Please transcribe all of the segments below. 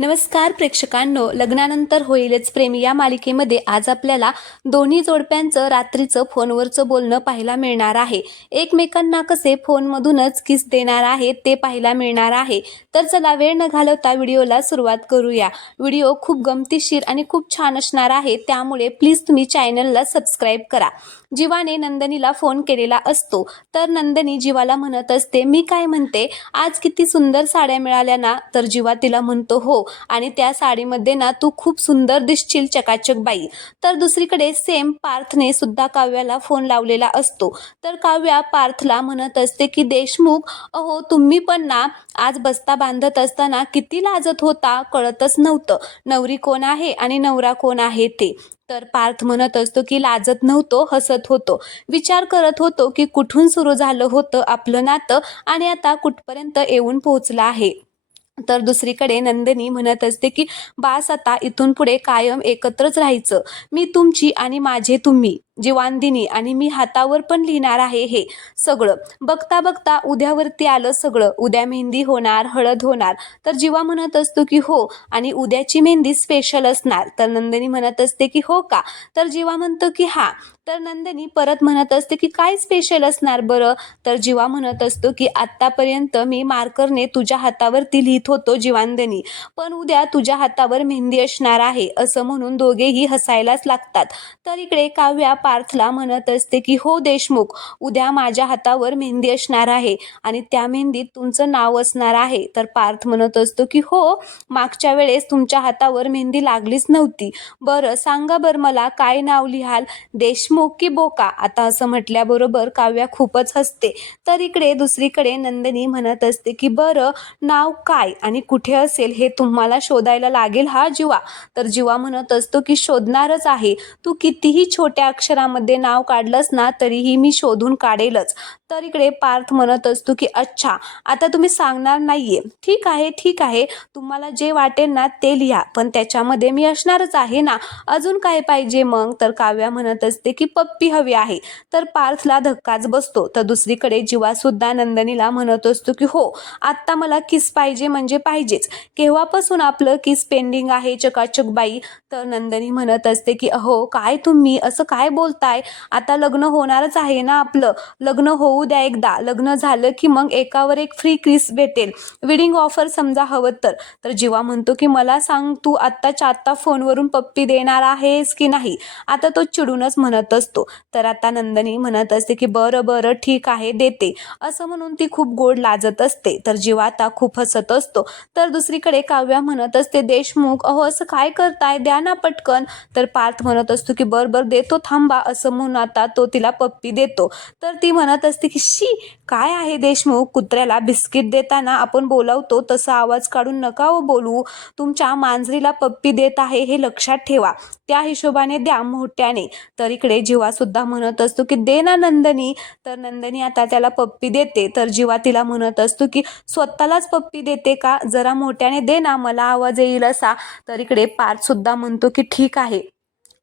नमस्कार प्रेक्षकांनो, लग्नानंतर होईलच प्रेम या मालिकेमध्ये आज आपल्याला दोन्ही जोडप्यांचं रात्रीचं फोनवरचं बोलणं पाहायला मिळणार आहे. एकमेकांना कसे फोनमधूनच किस देणार आहे ते पाहायला मिळणार आहे. तर चला वेळ न घालवता व्हिडिओला सुरुवात करूया. व्हिडिओ खूप गमतीशीर आणि खूप छान असणार आहे, त्यामुळे प्लीज तुम्ही चॅनलला सबस्क्राईब करा. जीवाने नंदिनीला फोन केलेला असतो तर नंदिनी जीवाला म्हणत असते, मी काय म्हणते, आज किती सुंदर साड्या मिळाल्या ना. तर जीवा तिला म्हणतो, हो, आणि त्या साडीमध्ये ना तू खूप सुंदर दिसशील चकाचक बाई. तर दुसरीकडे सेम पार्थने सुद्धा काव्याला फोन लावलेला असतो. तर काव्या पार्थला म्हणत असते की देशमुख, अहो तुम्ही पण ना आज बस्ता बांधत असताना किती लाजत होता, कळतच नव्हतं नवरी कोण आहे आणि नवरा कोण आहे ते. तर पार्थ म्हणत असतो की लाजत नव्हतो, हसत होतो, विचार करत होतो की कुठून सुरू झालं होतं आपलं नातं आणि आता कुठपर्यंत येऊन पोहोचलं आहे. तर दुसरीकडे नंदिनी म्हणत असते की बास, आता इथून पुढे कायम एकत्रच राहायचं. मी तुमची आणि माझे तुम्ही, जीवांदिनी, आणि मी हातावर पण लिहिणार आहे हे सगळं. बघता बघता उद्यावरती आलं सगळं. उद्या मेहंदी होणार, हळद होणार. तर जीवा म्हणत असतो की हो, आणि उद्याची मेहंदी स्पेशल असणार. तर नंदिनी म्हणत असते की हो का. तर जीवा म्हणतो की हा. तर नंदिनी परत म्हणत असते की काय स्पेशल असणार बरं. तर जीवा म्हणत असतो की आत्तापर्यंत मी मार्करने तुझ्या हातावरती लिहित होतो जीवांदिनी, पण उद्या तुझ्या हातावर मेहंदी असणार आहे, असं म्हणून दोघेही हसायलाच लागतात. तर इकडे काव्या पार्थला म्हणत असते की हो देशमुख, उद्या माझ्या हातावर मेहंदी असणार आहे आणि त्या मेहंदीत तुमचं नाव असणार आहे. तर पार्थ म्हणत असतो की हो, मागच्या वेळेस तुमच्या हातावर मेहंदी लागलीच नव्हती. बरं सांगा बरं मला, काय नाव लिहाल, देशमुख की बोका. आता असं म्हटल्याबरोबर काव्या खूपच हसते. तर इकडे दुसरीकडे नंदिनी म्हणत असते की बरं नाव काय आणि कुठे असेल हे तुम्हाला शोधायला लागेल हा जीवा. तर जीवा म्हणत असतो की शोधणारच आहे, तू कितीही छोट्या अक्षरामध्ये नाव काढलंस ना तरीही मी शोधून काढेलच. तर इकडे पार्थ म्हणत असतो की अच्छा, आता तुम्ही सांगणार नाहीये, ठीक आहे ठीक आहे, तुम्हाला जे वाटेल ना ते लिहा, पण त्याच्यामध्ये मी असणारच आहे ना, अजून काय पाहिजे मग. तर काव्या म्हणत असते की पप्पी हवी आहे. तर पार्थला धक्काच बसतो. तर दुसरीकडे जीवा सुद्धा नंदिनीला म्हणत असतो की हो, आत्ता मला किस पाहिजे म्हणजे पाहिजेच, केव्हापासून आपलं किस पेंडिंग आहे चकाचक बाई. तर नंदिनी म्हणत असते की अहो काय तुम्ही असं काय बोलताय, आता लग्न होणारच आहे ना आपलं, लग्न होऊ द्या एकदा, लग्न झालं की मग एकावर एक फ्री किस भेटेल, वेडिंग ऑफर समजा हवं तर. तर जीवा म्हणतो की मला सांग, तू आत्ताच्या आत्ता फोनवरून पप्पी देणार आहेस की नाही. आता तो चिडूनच म्हणत असतो. तर आता नंदिनी म्हणत असते की बरं बरं ठीक आहे देते, असं म्हणून ती खूप गोड लाजत असते. तर जीवा आता खूप हसत असतो. तर दुसरीकडे काव्या म्हणत असते, देशमुख अहो असं काय करताय, द्या ना पटकन. तर पार्थ म्हणत असतो की बर बर देतो थांबा, असं म्हणून आता तो तिला पप्पी देतो. तर ती म्हणत असते की शी, काय आहे देशमुख, कुत्र्याला बिस्किट देताना आपण बोलावतो तसा आवाज काढून नका हो बोलू, तुमच्या मांजरीला पप्पी देत आहे हे लक्षात ठेवा, त्या हिशोबाने द्या मोठ्याने. तर इकडे जीवा सुद्धा म्हणत असतो की दे ना नंदिनी. तर नंदिनी आता त्याला पप्पी देते. तर जीवा तिला म्हणत असतो की स्वतःलाच पप्पी देते का, जरा मोठ्याने दे ना, मला आवाज येईल असा. तर इकडे पार्थ सुद्धा म्हणतो की ठीक आहे,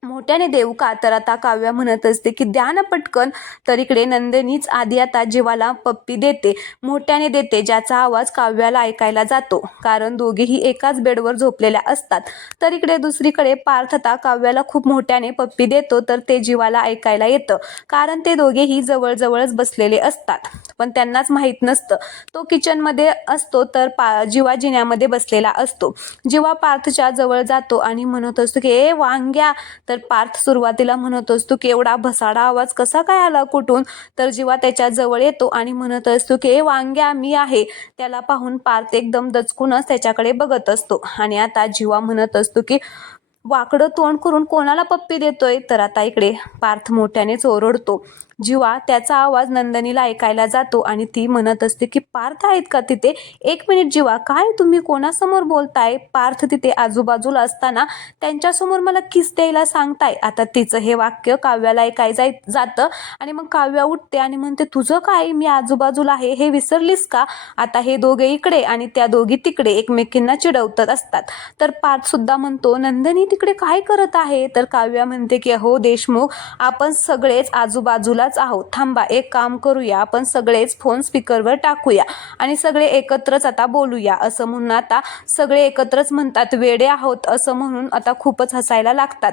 मोठ्याने देऊ का. तर आता काव्या म्हणत असते की द्या ना पटकन. तर इकडे नंदिनीच आधी आता जीवाला पप्पी देते, मोठ्याने देते, ज्याचा आवाज काव्याला ऐकायला जातो, कारण दोघेही एकाच बेडवर झोपलेल्या असतात. तर इकडे दुसरीकडे पार्थ आता काव्याला खूप मोठ्याने पप्पी देतो, तर ते जीवाला ऐकायला येतं, कारण ते दोघेही जवळजवळच बसलेले असतात, पण त्यांनाच माहीत नसतं तो किचनमध्ये असतो तर जीवा जिन्यामध्ये बसलेला असतो. जीवा पार्थच्या जवळ जातो आणि म्हणत असतो की ए वांग्या. तर पार्थ सुरुवातीला म्हणत असतो की एवढा भसाडा आवाज कसा काय आला कुठून. तर जीवा त्याच्या जवळ येतो आणि म्हणत असतो की ए वांग्या मी आहे. त्याला पाहून पार्थ एकदम दचकूनच त्याच्याकडे बघत असतो आणि आता जीवा म्हणत असतो की वाकडं तोंड करून कोणाला पप्पी देतोय. तर आता इकडे पार्थ मोठ्यानेच ओरडतो. जीवा त्याचा आवाज नंदिनीला ऐकायला जातो आणि ती म्हणत असते की पार्थ आहेत का तिथे. एक मिनिट जीवा, काय तुम्ही कोणासमोर बोलताय, पार्थ तिथे आजूबाजूला असताना त्यांच्यासमोर मला किस द्यायला सांगताय. आता तिचं हे वाक्य काव्याला ऐकायला जातं आणि मग काव्या उठते आणि म्हणते तुझं काय, मी आजूबाजूला आहे हे विसरलीस का. आता हे दोघे इकडे आणि त्या दोघी तिकडे एकमेकींना चिडवत असतात. तर पार्थ सुद्धा म्हणतो नंदिनी तिकडे काय करत आहे. तर काव्या म्हणते की हो देशमुख, आपण सगळेच आजूबाजूला एकटाच आहोत, थांबा एक काम करूया, आपण सगळेच फोन स्पीकरवर टाकूया आणि सगळे एकत्रच आता बोलूया असं म्हणून आता सगळे एकत्रच म्हणतात वेडे आहोत असं म्हणून आता खूपच हसायला लागतात.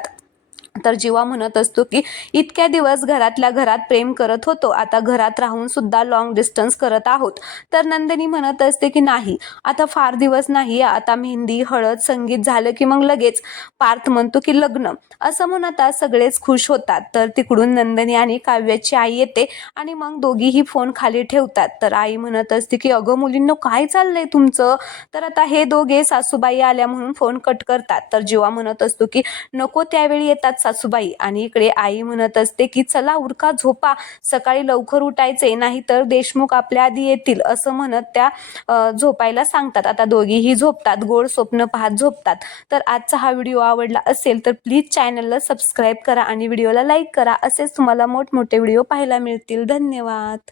तर जीवा म्हणत असतो की इतक्या दिवस घरातल्या घरात प्रेम करत होतो, आता घरात राहून सुद्धा लॉंग डिस्टन्स करत आहोत. तर नंदिनी म्हणत असते की नाही, आता फार दिवस नाही, आता मेहंदी हळद संगीत झालं की मग लगेच. पार्थ म्हणतो की लग्न. असं म्हणून आता सगळेच खुश होतात. तर तिकडून नंदिनी आणि काव्याची आई येते आणि मग दोघीही फोन खाली ठेवतात. तर आई म्हणत असते की अगं मुलींनो काय चाललंय तुमचं. तर आता हे दोघे सासूबाई आल्या म्हणून फोन कट करतात. तर जीवा म्हणत असतो की नको त्यावेळी येतात सासूबाई आणि इकडे आई म्हणत असते की चला उरका झोपा, सकाळी लवकर उठायचे नाहीतर देशमुख आपल्या आधी येतील असं म्हणत त्या झोपायला सांगतात. आता दोघीही झोपतात, गोड स्वप्न पाहत झोपतात. तर आजचा हा व्हिडिओ आवडला असेल तर प्लीज चॅनलला सबस्क्राईब करा आणि व्हिडिओला लाईक करा. असेच तुम्हाला मोठमोठे व्हिडिओ पाहायला मिळतील. धन्यवाद.